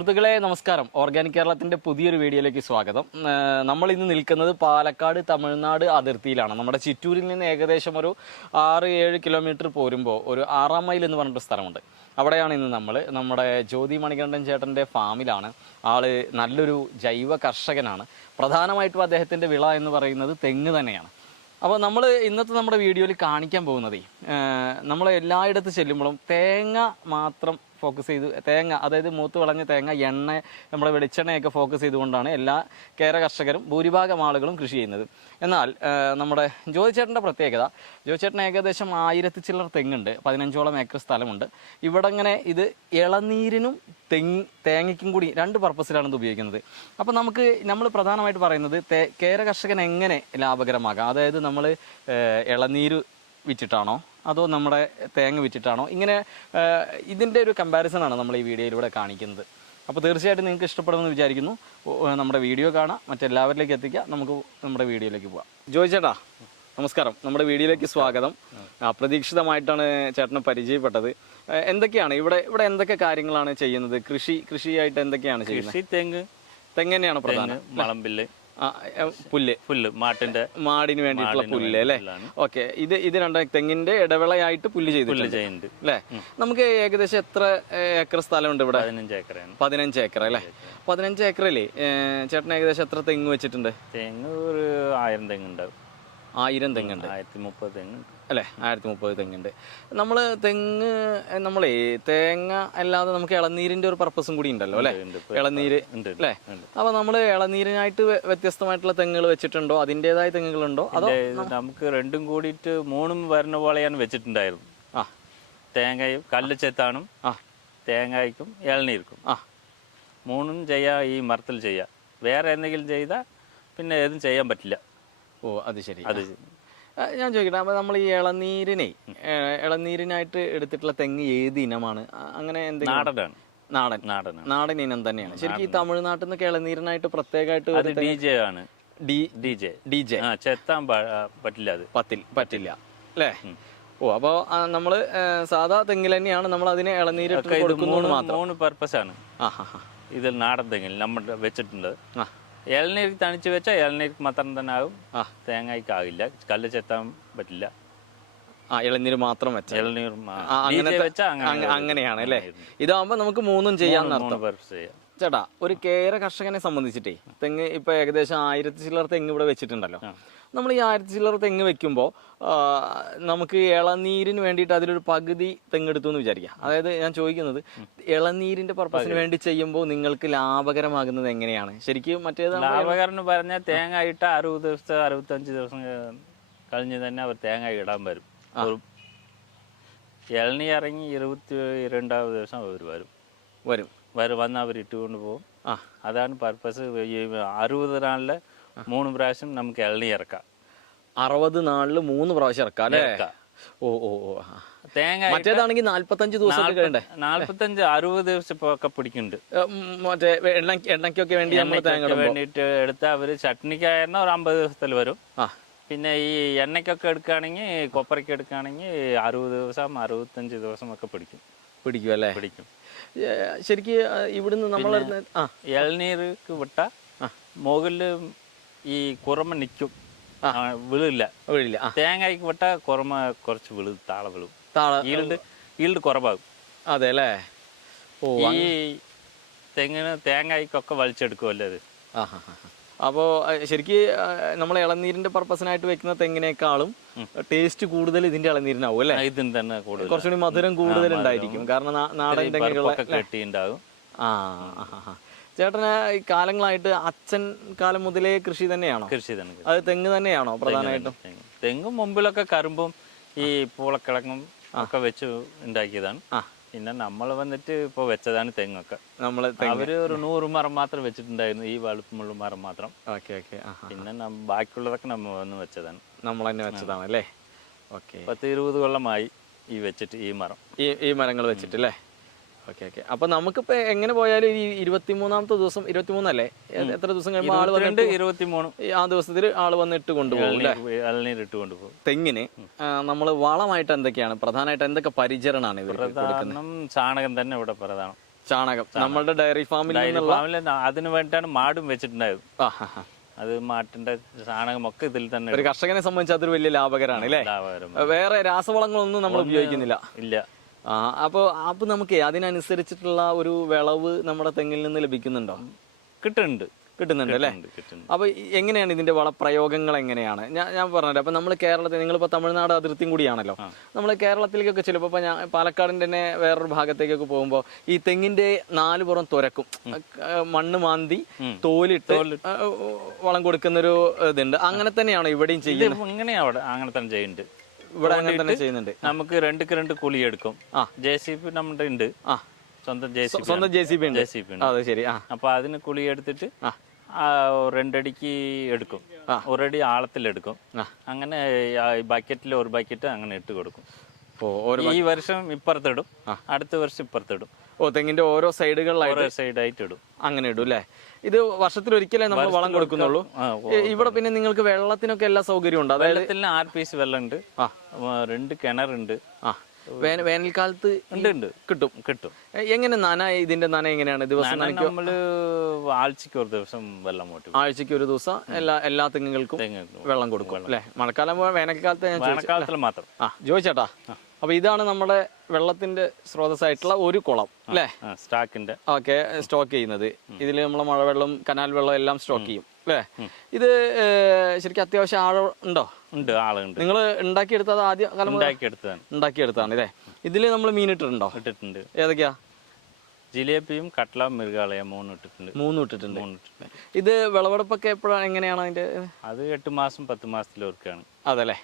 സുഹൃത്തുക്കളെ നമസ്കാരം. ഓർഗാനിക് കേരളത്തിന്റെ പുതിയൊരു വീഡിയോയിലേക്ക് സ്വാഗതം. നമ്മൾ ഇന്ന് നിൽക്കുന്നത് പാലക്കാട് തമിഴ്നാട് അതിർത്തിയിലാണ്. നമ്മുടെ ചിറ്റൂരിൽ നിന്ന് ഏകദേശം ഒരു 6-7 കിലോമീറ്റർ പോരുമ്പോൾ ഒരു 6 മൈൽ എന്ന് പറഞ്ഞിട്ട് സ്ഥലമുണ്ട്. അവിടെയാണ് ഇന്ന് നമ്മുടെ ജ്യോതി മണികണ്ഠൻ ചേട്ടൻ്റെ ഫാമിലാണ്. ആള് നല്ലൊരു ജൈവ കർഷകനാണ്. പ്രധാനമായിട്ടും അദ്ദേഹത്തിൻ്റെ വിള എന്ന് പറയുന്നത് തെങ്ങ് തന്നെയാണ്. അപ്പോൾ നമ്മൾ ഇന്നത്തെ നമ്മുടെ വീഡിയോയിൽ കാണിക്കാൻ പോകുന്നതേ, നമ്മൾ എല്ലായിടത്തും ചെല്ലുമ്പോഴും തേങ്ങ മാത്രം ഫോക്കസ് ചെയ്ത്, തേങ്ങ അതായത് മൂത്ത് വിളഞ്ഞ തേങ്ങ, എണ്ണ, നമ്മുടെ വെളിച്ചെണ്ണയൊക്കെ ഫോക്കസ് ചെയ്തുകൊണ്ടാണ് എല്ലാ കേര കർഷകരും ഭൂരിഭാഗം ആളുകളും കൃഷി ചെയ്യുന്നത്. എന്നാൽ നമ്മുടെ ജ്യോതി ചേട്ടൻ്റെ പ്രത്യേകത, ജ്യോതി ചേട്ടൻ ഏകദേശം 1000 ചില്ലറ തെങ്ങുണ്ട്, 15ഓളം ഏക്കർ സ്ഥലമുണ്ട്. ഇവിടെ ഇങ്ങനെ ഇത് ഇളനീരിനും തേങ്ങയ്ക്കും കൂടി 2 പർപ്പസിലാണ് ഇത് ഉപയോഗിക്കുന്നത്. അപ്പോൾ നമ്മൾ പ്രധാനമായിട്ട് പറയുന്നത് കേര കർഷകൻ എങ്ങനെ ലാഭകരമാകാം, അതായത് നമ്മൾ ഇളനീര് വിറ്റിട്ടാണോ അതോ നമ്മുടെ തേങ്ങ വിറ്റിട്ടാണോ, ഇങ്ങനെ ഇതിൻ്റെ ഒരു കമ്പാരിസണാണ് നമ്മൾ ഈ വീഡിയോയിലൂടെ കാണിക്കുന്നത്. അപ്പോൾ തീർച്ചയായിട്ടും നിങ്ങൾക്ക് ഇഷ്ടപ്പെടുമെന്ന് വിചാരിക്കുന്നു. നമ്മുടെ വീഡിയോ കാണാം, മറ്റെല്ലാവരിലേക്ക് എത്തിക്കുക. നമുക്ക് നമ്മുടെ വീഡിയോയിലേക്ക് പോകാം. ജോയ് ചേട്ടാ നമസ്കാരം, നമ്മുടെ വീഡിയോയിലേക്ക് സ്വാഗതം. അപ്രതീക്ഷിതമായിട്ടാണ് ചേട്ടനെ പരിചയപ്പെട്ടത്. എന്തൊക്കെയാണ് ഇവിടെ എന്തൊക്കെ കാര്യങ്ങളാണ് ചെയ്യുന്നത്? കൃഷിയായിട്ട് എന്തൊക്കെയാണ് ചെയ്യുന്നത്? തെങ്ങ് തന്നെയാണ് പ്രധാനം. വളമ്പില്ല്, പുല്ല്, മാടിന് വേണ്ടിയിട്ടുള്ള പുല്ല് അല്ലേ? ഓക്കെ. ഇത് തെങ്ങിന്റെ ഇടവേളയായിട്ട് പുല്ല് ചെയ്തിട്ടുണ്ട് അല്ലേ? നമുക്ക് ഏകദേശം എത്ര ഏക്കർ സ്ഥലമുണ്ട് ഇവിടെ? 15 ഏക്കർ അല്ലേ? 15 ഏക്കറില് ചേട്ടൻ ഏകദേശം എത്ര തെങ്ങ് വെച്ചിട്ടുണ്ട്? തെങ്ങ് ഒരു 1000 തെങ്ങുണ്ടാവും. 1000 തെങ്ങുണ്ട്. 1030 തെങ്ങുണ്ട് അല്ലേ? 1030 തെങ്ങുണ്ട്. നമ്മളെ തേങ്ങ അല്ലാതെ നമുക്ക് ഇളനീരിന്റെ ഒരു പർപ്പസും കൂടി ഉണ്ടല്ലോ അല്ലെ? ഇളനീര് അല്ലേ? അപ്പൊ നമ്മള് ഇളനീരിനായിട്ട് വ്യത്യസ്തമായിട്ടുള്ള തെങ്ങുകൾ വെച്ചിട്ടുണ്ടോ? അതിൻ്റെതായ തെങ്ങുകളുണ്ടോ? അതോ നമുക്ക് രണ്ടും കൂടിയിട്ട് 3 വരുന്ന പോലെയാണ് വെച്ചിട്ടുണ്ടായിരുന്നു. തേങ്ങയും കല്ല് ചെത്താനും തേങ്ങയ്ക്കും ഇളനീർക്കും 3 ചെയ്യാ. ഈ മരത്തിൽ ചെയ്യാം. വേറെ എന്തെങ്കിലും ചെയ്താൽ പിന്നെ ഏതും ചെയ്യാൻ പറ്റില്ല. ഓ, അത് ശരി. ഞാൻ ചോദിക്കട്ടെ, അപ്പൊ നമ്മൾ ഈ ഇളനീരിനായിട്ട് എടുത്തിട്ടുള്ള തെങ്ങ് ഏത് ഇനമാണ്? അങ്ങനെ എന്തെങ്കിലും? നാടൻ ഇനം തന്നെയാണ്. ശരിക്കും ഈ തമിഴ്നാട്ടിൽ നിന്നൊക്കെ ഇളനീരിനായിട്ട് പ്രത്യേകമായിട്ട് DJ ആണ്. DJ ചെത്താൻ പറ്റില്ല, അത് പറ്റില്ല അല്ലേ? ഓ, അപ്പൊ നമ്മള് സാധാ തെങ്ങിൽ തന്നെയാണ് നമ്മൾ അതിന് ഇളനീര് കൊടുക്കുന്നത്. 3 പർപ്പസാണ് ഇതിൽ നാടൻ തെങ്ങിൽ നമ്മൾ വെച്ചിട്ടുണ്ട്. ഇളനീർക്ക് തണിച്ച് വെച്ചാൽ ഇളനീർക്ക് മാത്രം തന്നെ ആകും, തേങ്ങയ്ക്ക് ആകില്ല. കല്ല് ചെത്താൻ പറ്റില്ല. ഇളനീര് മാത്രം വെച്ച ഇളനീർ അങ്ങനെയാണ് അല്ലേ? ഇതാകുമ്പോ നമുക്ക് 3 ചെയ്യാൻ ചേട്ടാ. ഒരു കേര കർഷകനെ സംബന്ധിച്ചിട്ടേ തെങ്ങ് ഇപ്പൊ ഏകദേശം 1000 ചില്ലറ തെങ്ങ് ഇവിടെ വെച്ചിട്ടുണ്ടല്ലോ. നമ്മൾ ഈ 1000 ചില്ലറ തെങ്ങ് വെക്കുമ്പോൾ നമുക്ക് ഇളനീരിന് വേണ്ടിയിട്ട് അതിലൊരു പകുതി തെങ്ങെടുത്തു എന്ന് വിചാരിക്കുക. അതായത് ഞാൻ ചോദിക്കുന്നത്, ഇളനീരിന്റെ പർപ്പസിന് വേണ്ടി ചെയ്യുമ്പോൾ നിങ്ങൾക്ക് ലാഭകരമാകുന്നത് എങ്ങനെയാണ്? ശരിക്കും ലാഭകരം പറഞ്ഞാൽ തേങ്ങ ഇട്ട 60 ദിവസം 65 ദിവസം കഴിഞ്ഞ് തന്നെ അവർ തേങ്ങ ഇടാൻ വരും. ഇളനീ ഇറങ്ങി 22ാമത് ദിവസം അവർ വന്ന് അവർ ഇട്ടുകൊണ്ട് പോകും. അതാണ് പർപ്പസ്. 60 നാളില് 3 പ്രാവശ്യം നമുക്ക് ഇളനീ ഇറക്കാം. 60 നാളില് 3 പ്രാവശ്യം ഇറക്കാം അല്ലേ? ഓ, തേങ്ങ മറ്റേതാണെങ്കിൽ 45 ദിവസം 45-60 ദിവസം ഇപ്പൊ ഒക്കെ പിടിക്കുന്നുണ്ട്. മറ്റേ എണ്ണയ്ക്കൊക്കെ വേണ്ടിട്ട് എടുത്താൽ അവര് ചട്നിക്കായിരുന്ന ഒരു 50 ദിവസത്തിൽ വരും. പിന്നെ ഈ എണ്ണയ്ക്കൊക്കെ എടുക്കുകയാണെങ്കിൽ, കൊപ്പറയ്ക്ക് എടുക്കുകയാണെങ്കിൽ 60 ദിവസം 65 ദിവസം ഒക്കെ പിടിക്കും അല്ലേ? പിടിക്കും. ശരിക്കും ഇവിടുന്ന് നമ്മൾ ഇളനീർക്ക് വിട്ട മുകളില് ഈ കുറമ നിൽക്കും, വിളില്ല. തേങ്ങയ്ക്ക് വിട്ട കുറമ കുറച്ച് താള വിളും, ഈൽഡ് കുറവാകും. അതെ അല്ലേ? ഈ തേങ്ങയ്ക്കൊക്കെ വലിച്ചെടുക്കുമല്ലേ അത്. അപ്പോൾ ശരിക്കും നമ്മൾ ഇളനീരിന്റെ പർപ്പസിനായിട്ട് വെക്കുന്ന തെങ്ങിനേക്കാളും ടേസ്റ്റ് കൂടുതൽ ഇതിന്റെ ഇളനീരിനാവും അല്ലേ? ഇതിന് തന്നെ കുറച്ചുകൂടി മധുരം കൂടുതൽ ഉണ്ടായിരിക്കും. കാരണം നാടൻ തെങ്ങുകളുണ്ടാവും. ചേട്ടന് കാലങ്ങളായിട്ട് അച്ഛൻ കാലം മുതലേ കൃഷി തന്നെയാണോ? കൃഷി തന്നെ. അത് തെങ്ങ് തന്നെയാണോ പ്രധാനമായിട്ടും? തെങ്ങും മുമ്പിലൊക്കെ കരുമ്പും ഈ പൂളക്കിഴങ്ങും ഒക്കെ വെച്ച് ഉണ്ടാക്കിയതാണ്. പിന്നെ നമ്മൾ വന്നിട്ട് ഇപ്പൊ വെച്ചതാണ് തെങ്ങൊക്കെ. അവര് ഒരു 100 മരം മാത്രം വെച്ചിട്ടുണ്ടായിരുന്നു, ഈ വലുപ്പമുള്ള മരം മാത്രം. പിന്നെ ബാക്കിയുള്ളതൊക്കെ നമ്മൾ വന്ന് വെച്ചതാണ്. നമ്മൾ തന്നെ വെച്ചതാണ് അല്ലേ? 10-20 കൊല്ലമായി ഈ വെച്ചിട്ട്, ഈ മരങ്ങൾ വെച്ചിട്ട് അല്ലേ? ഓക്കെ. അപ്പൊ നമുക്കിപ്പോ എങ്ങനെ പോയാലും ഈ 23ാമത്തെ ദിവസം, 23 അല്ലേ, എത്ര ദിവസം കഴിയുമ്പോൾ ആള് വന്നിട്ട് 23 ആ ദിവസത്തിൽ ആള് വന്നിട്ട് കൊണ്ടുപോകും തെങ്ങിന്. നമ്മള് വളമായിട്ട് എന്തൊക്കെയാണ് പ്രധാനമായിട്ട്, എന്തൊക്കെ പരിചരണമാണ് ഇവർ? ചാണകം തന്നെ ഇവിടെ പ്രധാനം. ചാണകം നമ്മളുടെ ഡയറി ഫാമിൽ അതിന് വേണ്ടിയിട്ടാണ് മാടും വെച്ചിട്ടുണ്ടായത്. അത് മാട്ടിന്റെ ചാണകമൊക്കെ ഇതിൽ തന്നെ. ഒരു കർഷകനെ സംബന്ധിച്ച് അതൊരു വലിയ ലാഭകരമാണ് അല്ലേ? വേറെ രാസവളങ്ങളൊന്നും നമ്മൾ ഉപയോഗിക്കുന്നില്ല. ഇല്ല. അപ്പൊ നമുക്ക് അതിനനുസരിച്ചിട്ടുള്ള ഒരു വിളവ് നമ്മുടെ തെങ്ങിൽ നിന്ന് ലഭിക്കുന്നുണ്ടോ? കിട്ടുന്നുണ്ട് അല്ലേ? അപ്പൊ എങ്ങനെയാണ് ഇതിന്റെ വളപ്രയോഗങ്ങൾ എങ്ങനെയാണ്? ഞാൻ പറഞ്ഞത് അപ്പൊ നമ്മൾ കേരളത്തിൽ, നിങ്ങളിപ്പോ തമിഴ്നാട് അതിർത്തിയും കൂടിയാണല്ലോ, നമ്മൾ കേരളത്തിലേക്കൊക്കെ ചിലപ്പോ ഇപ്പൊ ഞാൻ പാലക്കാടിന്റെ തന്നെ വേറൊരു ഭാഗത്തേക്കൊക്കെ പോകുമ്പോൾ ഈ തെങ്ങിന്റെ 4 പുറം തുരക്കും, മണ്ണ് മാന്തി തോലിട്ട് വളം കൊടുക്കുന്നൊരു ഇതുണ്ട്. അങ്ങനെ തന്നെയാണോ ഇവിടെയും ചെയ്യുന്നത്? അങ്ങനെ തന്നെ ചെയ്യുന്നുണ്ട്. ഇവിടെ അങ്ങനെ തന്നെ ചെയ്യുന്നുണ്ട്. നമുക്ക് 2 കുളി എടുക്കും. JCB നമ്മുടെ ഉണ്ട്, സ്വന്തം JCB ഉണ്ട്. അതെ, ശരി. അപ്പൊ അതിന് കുളി എടുത്തിട്ട് 2 അടിക്ക് എടുക്കും, 1 അടി ആഴത്തിലെടുക്കും. അങ്ങനെ ബക്കറ്റിൽ 1 ബക്കറ്റ് അങ്ങനെ ഇട്ട് കൊടുക്കും. ഈ വർഷം ഇപ്പുറത്തിടും, അടുത്ത വർഷം ഇപ്പുറത്തിടും. തെങ്ങിന്റെ ഓരോ സൈഡായിട്ട് ഇടും. അങ്ങനെ ഇടും അല്ലേ? ഇത് വർഷത്തിൽ ഒരിക്കലേ നമ്മൾ വളം കൊടുക്കുന്നുള്ളൂ. ഇവിടെ പിന്നെ നിങ്ങൾക്ക് വെള്ളത്തിനൊക്കെ എല്ലാ സൗകര്യവും ഉണ്ട്? അതായത് 6 പീസ് വെള്ളമുണ്ട്, 2 കിണറുണ്ട്. വേനൽക്കാലത്ത് കിട്ടും. എങ്ങനെ ഇതിന്റെ നന എങ്ങനെയാണ്? ദിവസം നമ്മള് ആഴ്ചക്ക് 1 ദിവസം വെള്ളം കൂട്ടും. ആഴ്ചക്ക് 1 ദിവസം എല്ലാ തെങ്ങുകൾക്കും വെള്ളം കൊടുക്കും അല്ലെ? മഴക്കാലം വേനൽക്കാലത്ത് മാത്രം. ചോദിച്ചേട്ടാ, അപ്പൊ ഇതാണ് നമ്മുടെ വെള്ളത്തിന്റെ സ്രോതസ്സായിട്ടുള്ള ഒരു കുളം അല്ലേ? സ്റ്റോക്കിന്റെ സ്റ്റോക്ക് ചെയ്യുന്നത്. ഇതിൽ നമ്മളെ മഴവെള്ളം, കനാൽ വെള്ളം എല്ലാം സ്റ്റോക്ക് ചെയ്യും അല്ലേ? ഇത് ശരിക്കും അത്യാവശ്യം ആഴം ഉണ്ടോ? ഉണ്ട്, ആളുണ്ട്. നിങ്ങൾ ഉണ്ടാക്കിയെടുത്തത് ആദ്യ കാലം ഉണ്ടാക്കിയെടുത്താണ് അല്ലേ? ഇതില് നമ്മൾ മീൻ ഇട്ടിട്ടുണ്ടോ? ഇട്ടിട്ടുണ്ട്. ഏതൊക്കെയാ? ജിലേബിയും കട്ട്ല, മൃഗാലയ 3 ഇട്ടിട്ടുണ്ട്. ഇത് വിളവെടുപ്പൊക്കെ എപ്പോഴാണ്, എങ്ങനെയാണ് അതിന്റെ? അത് 8 മാസം 10 മാസത്തിലൊക്കെയാണ്. അതല്ലേ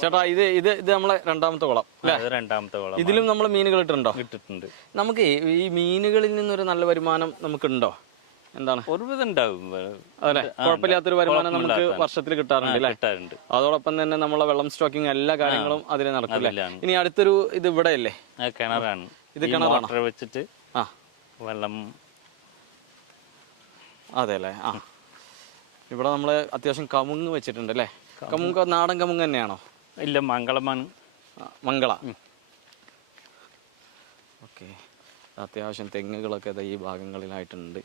ചേട്ടാ? ഇത് നമ്മളെ രണ്ടാമത്തെ കുളം അല്ലേ? രണ്ടാമത്തെ കുളം. ഇതിലും നമ്മൾ മീനുകൾ ഇട്ടിട്ടുണ്ട്. നമുക്ക് ഈ മീനുകളിൽ നിന്നൊരു നല്ല വരുമാനം നമുക്കുണ്ടോ? എന്താണ്? ഉണ്ടാവും. അതല്ലേ, കുഴപ്പമില്ലാത്തൊരു വരുമാനം നമുക്ക് വർഷത്തിൽ കിട്ടാറുണ്ട്. അതോടൊപ്പം തന്നെ നമ്മളെ വെള്ളം സ്റ്റോക്കിങ് എല്ലാ കാര്യങ്ങളും അതിന് നടക്കില്ല. ഇനി അടുത്തൊരു ഇത് ഇവിടെ അല്ലേ? കിണറാണ്. ഇത് കിണറാണ് വെച്ചിട്ട് വെള്ളം. അതെ അല്ലേ? ഇവിടെ നമ്മള് അത്യാവശ്യം കമുങ്ങ് വെച്ചിട്ടുണ്ട് അല്ലേ? നാടൻ കമുങ്ങ് തന്നെയാണോ? ഇല്ല, മംഗളമാണ്. മംഗള. ഓക്കെ. അത്യാവശ്യം തെങ്ങുകളൊക്കെ ഈ ഭാഗങ്ങളിലായിട്ടുണ്ട്.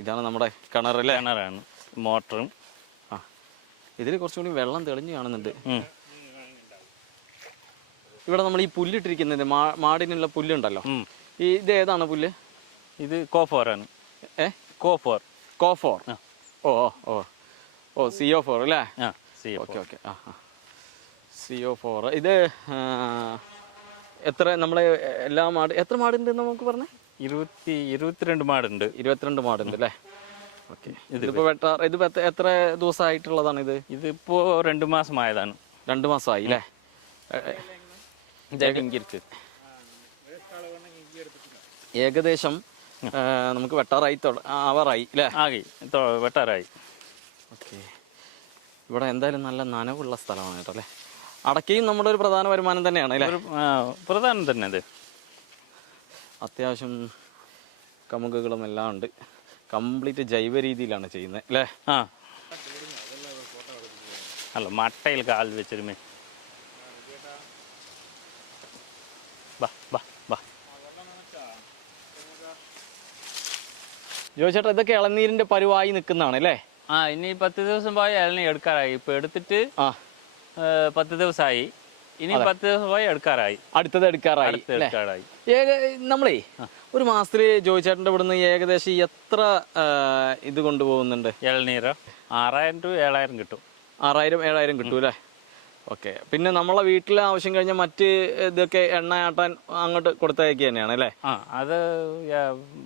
ഇതാണ് നമ്മുടെ കിണറല്ലേ? കിണറാണ്. മോട്ടറും. ഇതിൽ കുറച്ചുകൂടി വെള്ളം തെളിഞ്ഞു കാണുന്നുണ്ട്. ഇവിടെ നമ്മൾ ഈ പുല്ലിട്ടിരിക്കുന്നത്, മാടിനുള്ള പുല്ലുണ്ടല്ലോ, ഇത് ഏതാണ് പുല്ല്? ഇത് കോഫോറാണ്. കോഫോർ. CO4 അല്ലേ? ഓക്കെ. CO4. ഇത് എത്ര നമ്മളെ എല്ലാ എത്ര മാടുണ്ട് നമുക്ക് പറഞ്ഞേ? 22 മാടുണ്ട്. 22 മാടുണ്ട് അല്ലേ? ഓക്കെ. ഇതിപ്പോ ഇതിപ്പോ എത്ര ദിവസമായിട്ടുള്ളതാണ് ഇത്? ഇതിപ്പോ 2 മാസമായതാണ്. 2 മാസമായി അല്ലേ? ഏകദേശം നമുക്ക് വെട്ടാറായി അല്ലേ? വെട്ടാറായി. ഓക്കെ. ഇവിടെ എന്തായാലും നല്ല നനവുള്ള സ്ഥലമാണ് കേട്ടോ അല്ലേ? അടക്കയും നമ്മുടെ ഒരു പ്രധാന വരുമാനം തന്നെയാണ് അല്ലേ? പ്രധാനം തന്നെ. അത് അത്യാവശ്യം കമുകുകളും എല്ലാം ഉണ്ട്. കംപ്ലീറ്റ് ജൈവ രീതിയിലാണ് ചെയ്യുന്നത് അല്ലേ? അല്ല, മട്ടയിൽ കാൽ വെച്ചിരുമേ. ജോയിച്ചേട്ടാ, ഇതൊക്കെ ഇളനീരിന്റെ പരുവായി നിൽക്കുന്നതാണ് അല്ലേ? ഇനി 10 ദിവസം പോയി ഇളനീർ എടുക്കാറായി. ഇപ്പൊ എടുത്തിട്ട് 10 ദിവസമായി. ഇനി 10 ദിവസം പോയി എടുക്കാറായി. അടുത്തത് എടുക്കാറായി. നമ്മളേ ഒരു മാസത്തില് ജോയിച്ചേട്ടന്റെ ഇവിടുന്ന് ഏകദേശം എത്ര ഇത് കൊണ്ടുപോകുന്നുണ്ട്? ഇളനീർ 6000 to 7000 കിട്ടും. 6000-7000 കിട്ടും അല്ലേ? ഓക്കെ. പിന്നെ നമ്മളെ വീട്ടിലെ ആവശ്യം കഴിഞ്ഞാൽ മറ്റ് ഇതൊക്കെ എണ്ണയാട്ടാൻ അങ്ങോട്ട് കൊടുത്തയക്കുക തന്നെയാണ് അല്ലേ? അത്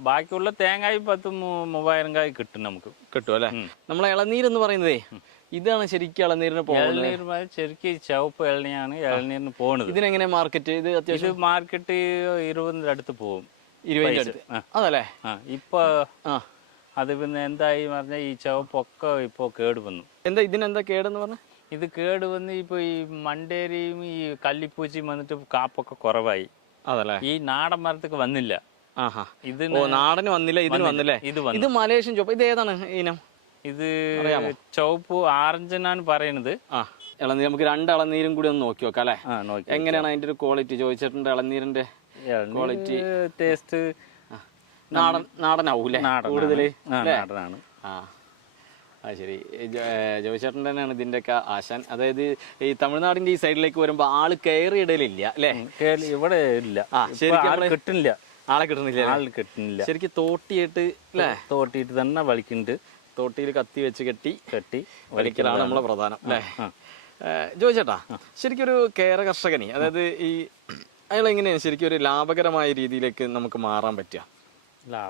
ബാക്കിയുള്ള തേങ്ങായി 10-3000 കായ് കിട്ടും. നമുക്ക് കിട്ടും അല്ലേ? നമ്മളെ ഇളനീരെന്ന് പറയുന്നതേ ഇതാണ് ശരിക്കും ഇളനീരിന് പോകുന്നത്. ശരിക്കും ചുവപ്പ് ഇളനിയാണ് ഇളനീരിന് പോകുന്നത്. ഇതിനെങ്ങനെ മാർക്കറ്റ്? ഇത് അത്യാവശ്യം മാർക്കറ്റ് 20 അടുത്ത് പോകും. 20 അടുത്ത് അതല്ലേ? ഇപ്പൊ അത് പിന്നെ എന്തായി പറഞ്ഞാൽ ഈ ചുവപ്പൊക്കെ ഇപ്പൊ കേട് വന്നു. ഇതിനെന്താ കേടെന്ന് പറഞ്ഞ? ഇത് കേട് വന്ന് ഇപ്പൊ ഈ മണ്ടേരിയും ഈ കല്ലിപ്പൂച്ചിയും വന്നിട്ട് കാപ്പൊക്കെ കുറവായി. അതല്ലേ? ഈ നാടൻ മരത്തൊക്കെ വന്നില്ല. ഇത് നാടന് വന്നില്ല, ഇതിന് വന്നില്ലേ? ഇത് മലേഷ്യൻ ചുവപ്പ്. ഇത് ഏതാണ് ഇനം? ഇത് ചുവപ്പ് ആറഞ്ചനാണ് പറയുന്നത്. ഇളനീർ നമുക്ക് 2 ഇളനീരും കൂടി ഒന്ന് നോക്കി നോക്കാം അല്ലെ? എങ്ങനെയാണ് അതിന്റെ ഒരു ക്വാളിറ്റി? ചോദിച്ചിട്ടുണ്ട് ഇളനീരിന്റെ ക്വാളിറ്റി ടേസ്റ്റ് നാടനാവൂല്ലേ കൂടുതൽ നാടനാണ്. ആ അത് ശരി. ജോയിച്ചേട്ടൻ തന്നെയാണ് ഇതിൻ്റെയൊക്കെ ആശാൻ. അതായത് ഈ തമിഴ്നാടിൻ്റെ ഈ സൈഡിലേക്ക് വരുമ്പോൾ ആള് കയറി ഇടലില്ല അല്ലേ? ഇവിടെ ഇല്ല, കിട്ടുന്നില്ല, ആളെ കിട്ടുന്നില്ല. ശരിക്കും തോട്ടിയിട്ട് അല്ലേ? തോട്ടിയിട്ട് തന്നെ വലിക്കുന്നുണ്ട്. തോട്ടിയിൽ കത്തി വെച്ച് കെട്ടി വലിക്കലാണ് നമ്മളെ പ്രധാനം അല്ലേ? ജോയിച്ചേട്ടാ, ശരിക്കും ഒരു കേര കർഷകന്, അതായത് ഈ അയാൾ എങ്ങനെയാണ് ശരിക്കും ഒരു ലാഭകരമായ രീതിയിലേക്ക് നമുക്ക് മാറാൻ പറ്റുക?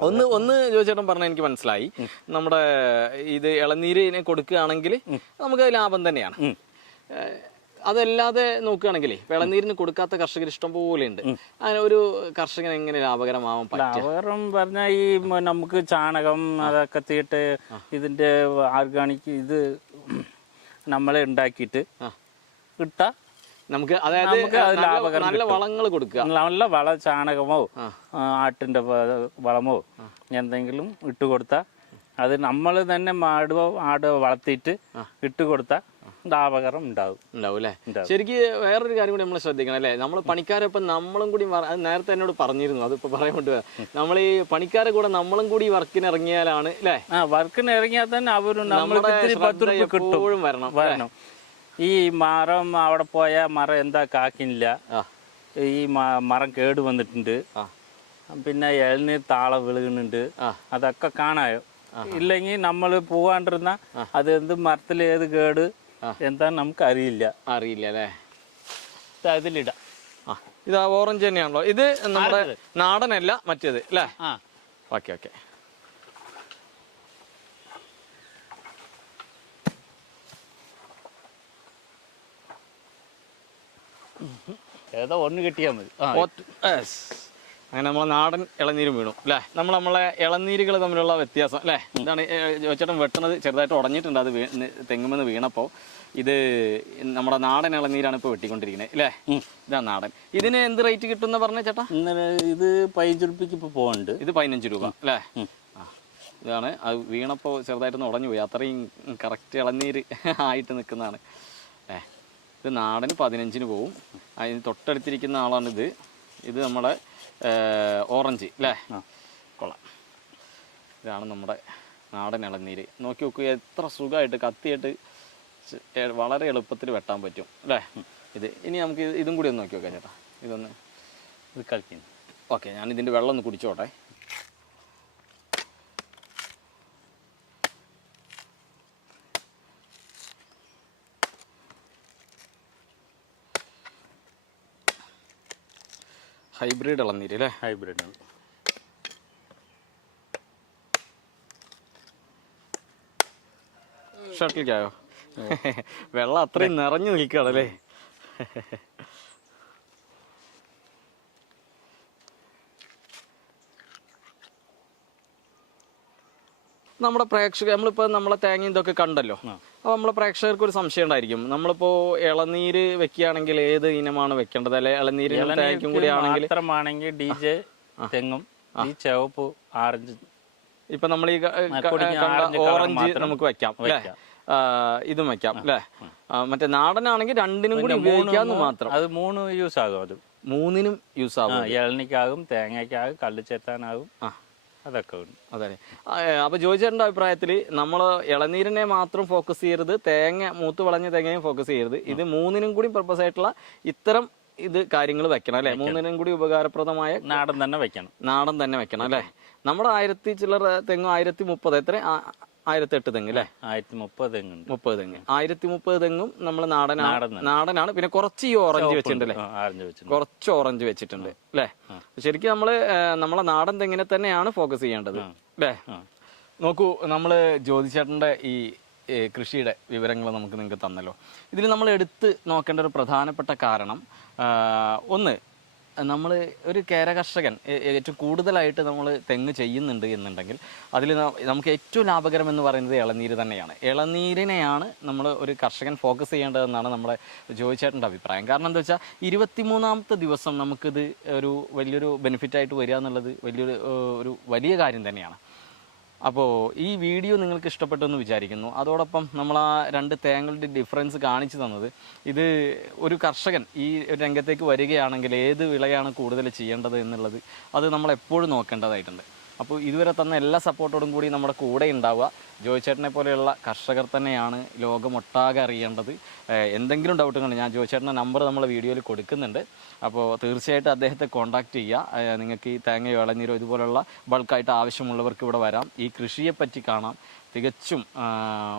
ഒന്ന് ജോയിച്ചേട്ടൻ പറഞ്ഞാൽ എനിക്ക് മനസ്സിലായി. നമ്മുടെ ഇത് ഇളനീരിനെ കൊടുക്കുകയാണെങ്കിൽ നമുക്ക് ലാഭം തന്നെയാണ്. അതല്ലാതെ നോക്കുകയാണെങ്കിൽ ഇളനീരിന് കൊടുക്കാത്ത കർഷകർ ഇഷ്ടം പോലെ ഉണ്ട്. അങ്ങനെ ഒരു കർഷകൻ എങ്ങനെ ലാഭകരമാവാൻ പറ്റും? ലാഭകരം പറഞ്ഞാൽ ഈ നമുക്ക് ചാണകം അതൊക്കെ തീട്ട് ഇതിന്റെ ഓർഗാനിക് ഇത് നമ്മളെ ഉണ്ടാക്കിയിട്ട് ഇട്ട നമുക്ക്, അതായത് നല്ല വളങ്ങൾ കൊടുക്കുക, നല്ല ചാണകമോ ആട്ടിന്റെ വളമോ എന്തെങ്കിലും ഇട്ട് കൊടുത്താൽ അത് നമ്മൾ തന്നെ ആട് വളർത്തിയിട്ട് ഇട്ട് കൊടുത്താൽ ലാഭകരം ഉണ്ടാവും അല്ലേ? ശരിക്കും വേറൊരു കാര്യം കൂടി നമ്മൾ ശ്രദ്ധിക്കണം അല്ലേ? നമ്മൾ പണിക്കാരൊപ്പം നമ്മളും കൂടി, നേരത്തെ എന്നോട് പറഞ്ഞിരുന്നു, അതിപ്പോ പറയാൻ വേണ്ടി, നമ്മൾ ഈ പണിക്കാരെ കൂടെ നമ്മളും കൂടി വർക്കിന് ഇറങ്ങിയാലാണ് അല്ലേ? വർക്കിന് ഇറങ്ങിയാൽ തന്നെ അവരും എപ്പോഴും വരണം. ഈ മരം അവിടെ പോയാൽ മരം എന്താ കാക്കില്ല, ഈ മരം കേട് വന്നിട്ടുണ്ട്, പിന്നെ ഇളനീർ താള വീഴുന്നുണ്ട്, അതൊക്കെ കാണായോ? ഇല്ലെങ്കിൽ നമ്മൾ പോവാണ്ടിരുന്ന അത് എന്ത് മരത്തിൽ ഏത് കേട് എന്താ നമുക്ക് അറിയില്ല അല്ലേ? ഇതിലിടാം. ഇത് ഓറഞ്ച് തന്നെയാണല്ലോ ഇത്? നമ്മുടെ നാടനല്ല മറ്റേത് അല്ലേ? ഓക്കെ. ഏതോ ഒന്ന് കിട്ടിയാൽ മതി. അങ്ങനെ നമ്മളെ നാടൻ ഇളനീരും വീണു അല്ലേ? നമ്മളെ ഇളനീരുകൾ തമ്മിലുള്ള വ്യത്യാസം അല്ലേ? ഇതാണ് ജോയിച്ചേട്ടൻ വെട്ടുന്നത്, ചെറുതായിട്ട് ഉടഞ്ഞിട്ടുണ്ട്. അത് തെങ്ങുമെന്ന് വീണപ്പോൾ ഇത് നമ്മുടെ നാടൻ ഇളനീരാണ് ഇപ്പോൾ വെട്ടിക്കൊണ്ടിരിക്കുന്നത് അല്ലേ? ഇതാ നാടൻ. ഇതിന് എന്ത് റേറ്റ് കിട്ടുമെന്ന് പറഞ്ഞ ചേട്ടാ? ഇത് 15 രൂപയ്ക്ക് ഇപ്പോൾ പോകുന്നുണ്ട്. ഇത് 15 രൂപ അല്ലേ? ഇതാണ് അത് വീണപ്പോൾ ചെറുതായിട്ടൊന്ന് ഉടഞ്ഞു പോയി. അത്രയും കറക്റ്റ് ഇളനീര് ആയിട്ട് നിൽക്കുന്നതാണ്. ഇത് നാടന് 15 പോവും. അതിന് തൊട്ടടുത്തിരിക്കുന്ന ആളാണിത്. ഇത് നമ്മുടെ ഓറഞ്ച് അല്ലേ? കൊള്ളാം. ഇതാണ് നമ്മുടെ നാടൻ ഇളനീര്. നോക്കി നോക്കുക, എത്ര സുഖമായിട്ട് കത്തിയിട്ട് വളരെ എളുപ്പത്തിൽ വെട്ടാൻ പറ്റും അല്ലേ? ഇനി നമുക്ക് ഇതും കൂടി ഒന്ന് നോക്കി നോക്കാം ചേട്ടാ. ഇത് കളിക്കുന്നു. ഓക്കെ, ഞാൻ ഇതിൻ്റെ വെള്ളം ഒന്ന് കുടിച്ചോട്ടെ. ഹൈബ്രിഡ് ഇളനീര് അല്ലേ? ഹൈബ്രിഡ് ആണ്. ഷട്ടിലേക്കായോ? വെള്ളം അത്രയും നിറഞ്ഞു നിൽക്കുകയാണല്ലേ? നമ്മുടെ പ്രേക്ഷകർ, നമ്മളിപ്പോൾ നമ്മളെ തേങ്ങ ഇതൊക്കെ കണ്ടല്ലോ, അപ്പോൾ നമ്മളെ പ്രേക്ഷകർക്ക് ഒരു സംശയം ഉണ്ടായിരിക്കും. നമ്മളിപ്പോൾ ഇളനീര് വെക്കുകയാണെങ്കിൽ ഏത് ഇനമാണ് വെക്കേണ്ടത്? അല്ലെ ഇളനീരും തേങ്ങയ്ക്കും കൂടി ആണെങ്കിൽ DJ തെങ്ങും ഈ ചുവപ്പ് ആറഞ്ച്, ഇപ്പൊ നമ്മൾ ഈ ഓറഞ്ച് നമുക്ക് വെക്കാം അല്ലേ? ഇതും വെക്കാം അല്ലേ? മറ്റേ നാടനാണെങ്കിൽ രണ്ടിനും കൂടി ഉപയോഗിക്കാന്ന് മാത്രം. അത് 3 യൂസ് ആകും. അത് 3നും യൂസ് ആകും. ഇളനിക്കാകും, തേങ്ങയ്ക്കാകും, കള്ളു ചേർത്താനാകും, അതൊക്കെ ഉണ്ട്. അതെ. അപ്പൊ ജോയിച്ചേട്ടൻ്റെ അഭിപ്രായത്തിൽ നമ്മൾ ഇളനീരിനെ മാത്രം ഫോക്കസ് ചെയ്യരുത്, തേങ്ങ മൂത്ത് വളഞ്ഞ തേങ്ങയും ഫോക്കസ് ചെയ്യരുത്. ഇത് 3നും കൂടി പർപ്പസ് ആയിട്ടുള്ള ഇത്തരം കാര്യങ്ങൾ വെക്കണം അല്ലെ? 3നും കൂടി ഉപകാരപ്രദമായ നാടൻ തന്നെ വെക്കണം അല്ലെ? നമ്മുടെ 1000 ചില്ലറ തെങ്ങ് 1030, എത്ര 1008 തെങ്ങ് അല്ലേ? 1030 തെങ്ങുണ്ട്. 30 തെങ്ങ്, 1030 തെങ്ങും നമ്മൾ നാടനാണ്. പിന്നെ കുറച്ച് ഈ ഓറഞ്ച് വെച്ചിട്ടുണ്ടല്ലേ? കുറച്ച് ഓറഞ്ച് വെച്ചിട്ടുണ്ട് അല്ലേ? ശരിക്കും നമ്മളെ നാടൻ തെങ്ങിനെ തന്നെയാണ് ഫോക്കസ് ചെയ്യേണ്ടത് അല്ലേ? നോക്കൂ, നമ്മള് ജ്യോതിച്ചേട്ടന്റെ ഈ കൃഷിയുടെ വിവരങ്ങൾ നിങ്ങൾക്ക് തന്നല്ലോ. ഇതിൽ നമ്മൾ എടുത്ത് നോക്കേണ്ട ഒരു പ്രധാനപ്പെട്ട കാരണം, ഒന്ന്, നമ്മൾ ഒരു കേര കർഷകൻ ഏറ്റവും കൂടുതലായിട്ട് നമ്മൾ തെങ്ങ് ചെയ്യുന്നുണ്ട് എന്നുണ്ടെങ്കിൽ അതിൽ നമുക്ക് ഏറ്റവും ലാഭകരം എന്ന് പറയുന്നത് ഇളനീര് തന്നെയാണ്. ഇളനീരിനെയാണ് നമ്മൾ ഒരു കർഷകൻ ഫോക്കസ് ചെയ്യേണ്ടതെന്നാണ് നമ്മുടെ ജോയിച്ചേട്ടൻ്റെ അഭിപ്രായം. കാരണം എന്താ വെച്ചാൽ 23ാമത്തെ ദിവസം നമുക്കിത് വലിയൊരു ബെനിഫിറ്റായിട്ട് വരിക എന്നുള്ളത് വലിയ കാര്യം തന്നെയാണ്. അപ്പോൾ ഈ വീഡിയോ നിങ്ങൾക്ക് ഇഷ്ടപ്പെട്ടു എന്ന് വിചാരിക്കുന്നു. അതോടൊപ്പം നമ്മൾ ആ 2 തേങ്ങകളുടെ ഡിഫറൻസ് കാണിച്ചു തന്നത്, ഇത് ഒരു കർഷകൻ ഈ രംഗത്തേക്ക് വരികയാണെങ്കിൽ ഏത് വിളയാണ് കൂടുതൽ ചെയ്യേണ്ടത് എന്നുള്ളത് അത് നമ്മൾ എപ്പോഴും നോക്കേണ്ടതായിട്ടുണ്ട്. അപ്പോൾ ഇതുവരെ തന്ന എല്ലാ സപ്പോർട്ടോടും കൂടി നമ്മുടെ കൂടെ ഉണ്ടാവുക. ജോയിച്ചേട്ടനെ പോലെയുള്ള കർഷകർ തന്നെയാണ് ലോകമൊട്ടാകെ അറിയേണ്ടത്. എന്തെങ്കിലും ഡൗട്ടുകൾ ഞാൻ ജോയിച്ചേട്ടൻ്റെ നമ്പർ നമ്മൾ വീഡിയോയിൽ കൊടുക്കുന്നുണ്ട്. അപ്പോൾ തീർച്ചയായിട്ടും അദ്ദേഹത്തെ കോൺടാക്റ്റ് ചെയ്യുക. നിങ്ങൾക്ക് ഈ തേങ്ങയോ ഇളനീരോ ഇതുപോലുള്ള ബൾക്കായിട്ട് ആവശ്യമുള്ളവർക്ക് ഇവിടെ വരാം. ഈ കൃഷിയെപ്പറ്റി കാണാം. തികച്ചും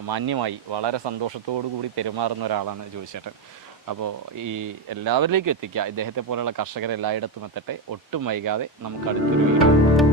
മാന്യമായി വളരെ സന്തോഷത്തോടു കൂടി പെരുമാറുന്ന ഒരാളാണ് ജോയിച്ചേട്ടൻ. അപ്പോൾ ഈ എല്ലാവരിലേക്കും എത്തിക്കുക. ഇദ്ദേഹത്തെ പോലെയുള്ള കർഷകർ എല്ലായിടത്തും എത്തട്ടെ. ഒട്ടും വൈകാതെ നമുക്ക് അടുത്തൊരു വീഡിയോ